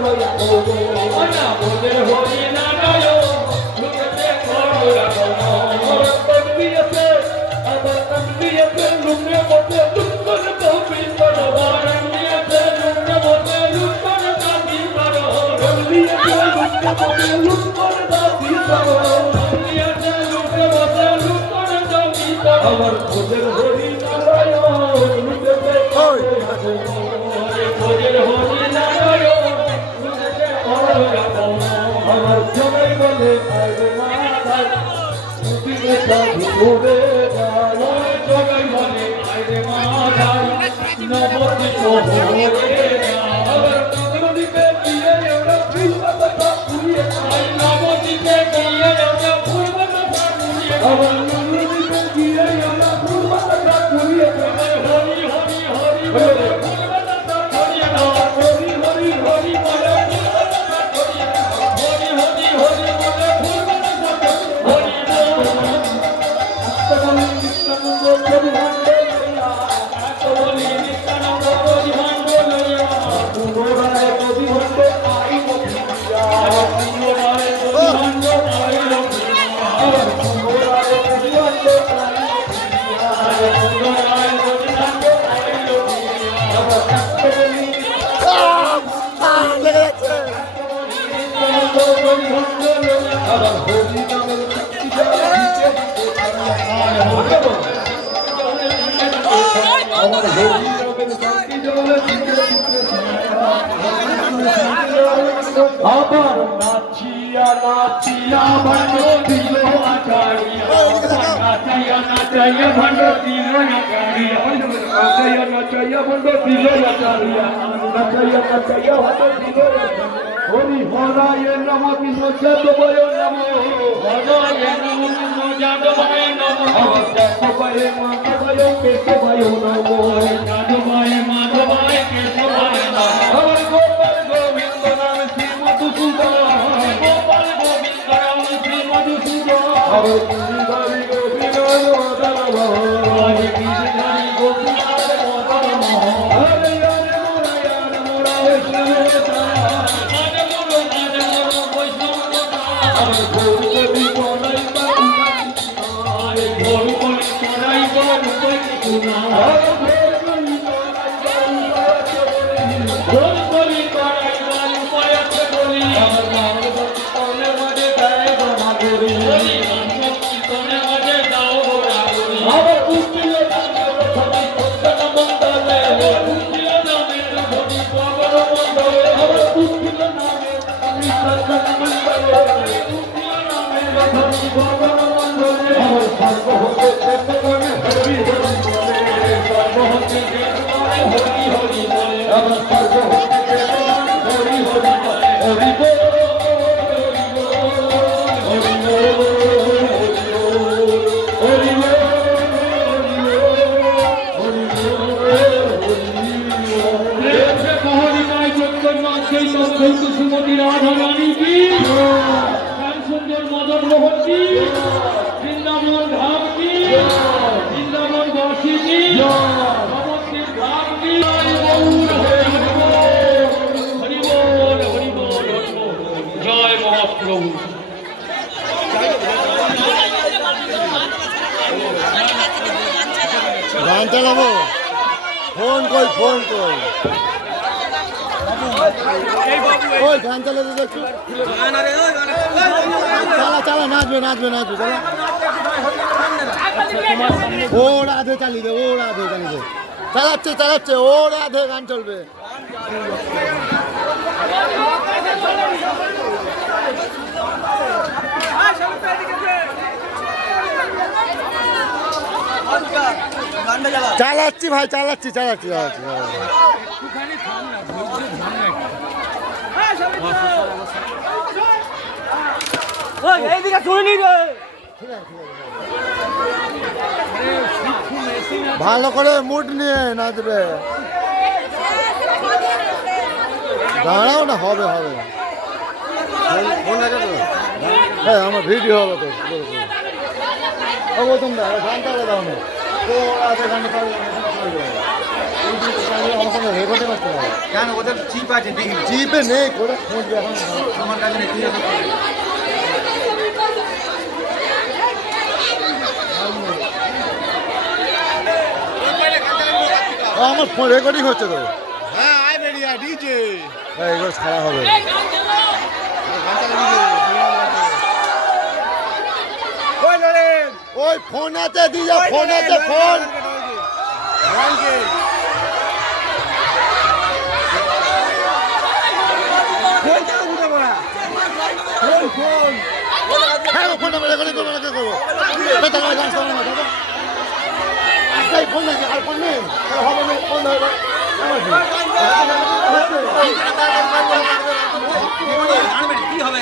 আমার খোঁজের হরি নারায়ণ খোঁজের হরি নারায়ণ আমার সবাই বলে ঘুরে সবাই বলে নবদ্বীপ নবদ্বীপে গিয়ে নবদ্বীপে গিয়ে আমার নবদ্বীপে গিয়ে হরি হরি হরি হরি হরি হরি বলে হরি হরি হরি বলে হরি আবার নাচিয়া নাচিয়া ভান্ড দিল আচারিয়া নাচাইয়া নাচাইয়া ভান্ড দিল আচারিয়া নাচাইয়া নাচাইয়া ভান্ড দিল আচারিয়া নাচাইয়া নাচাইয়া ভান্ড দিল হরি হরায় নম কৃষ্ণ যাদবায় নম হরায় নম কৃষ্ণ যাদবায় নম যাদবায় মাধবায় কেশবায় নম যাদবায় মাধবায় কেশবায় নম আমার গোপাল গোবিন্দ নাম শ্রী মধুসূদন গোপাল গোবিন্দ নাম শ্রী মধুসূদন আমার গিরিধারী গোপীনাথ মদন মোহন হরে গিরিধারী গোপীনাথ মদন মোহন হরে হরে মোরা বৈষ্ণব আমার গৌর দেবী করাই বাড়ি গৌর বলি করাই বাড়ি গৌর বলি করাই বাড়ি পায়াতে বলি আমার মার বলে মাঝে গায়ে বাবা করি কীর্তনে মাঝে গাও গোড়া করি আমার উঠিল নামের মন্ডলে উঠিল নামের ধনী পবন মন্ডলে আমার উঠিল নামের মন্ডলে আমার সর্ব হতে চেতনে হরি হরি বলে সর্ব হতে চেতনে হরি হরি বলে আমার সর্ব হতে চেতনে হরি হরি বলে হরি বল হরি বল শ্রীমতী রাধা রানী কি সুন্দর মদন মোহন কি বৃন্দাবন ধাম কি বৃন্দাবন বাসী কি নবদ্বীপ ধাম কি হরি বল হরি বল জয় মহাপ্রভু গান চালাবো ফোন কই ওই গান চালাতে দেখছি চালা নাচবে চালা ও রাধে চালিয়ে দে চালাচ্ছে ও রাধে গান চলবে চালাচ্ছি ভাই চালাচ্ছি ভালো করে মুড নিয়ে নাচবে দাঁড়াও না হবে হ্যাঁ আমার ভিডিও হবে তো তোমরা গানটা দাও না তো গানটা রেকর্ডিং করতে হবে কেন ওদের চিপ আছে দেখি জিপে নেই করে খুঁজবে এখন আমার কাছে নেই তুই এসে করবি। ও, আমার ফোন রেকর্ডিং হচ্ছে তো হ্যাঁ আয় বেরিয়া ডিজে এগুলো ছাড়া হবে ওই লরেন ওই ফোন আছে দিজা ফোন আছে ফোন হ্যাঁ ফোন নাম্বার রেকর্ডিং করবো না কে করবো টাকা গাছ করবো না দাদা একটাই ফোন নাকি আর ফোন নেই তাহলে হবে না ফোন ধরবে আমার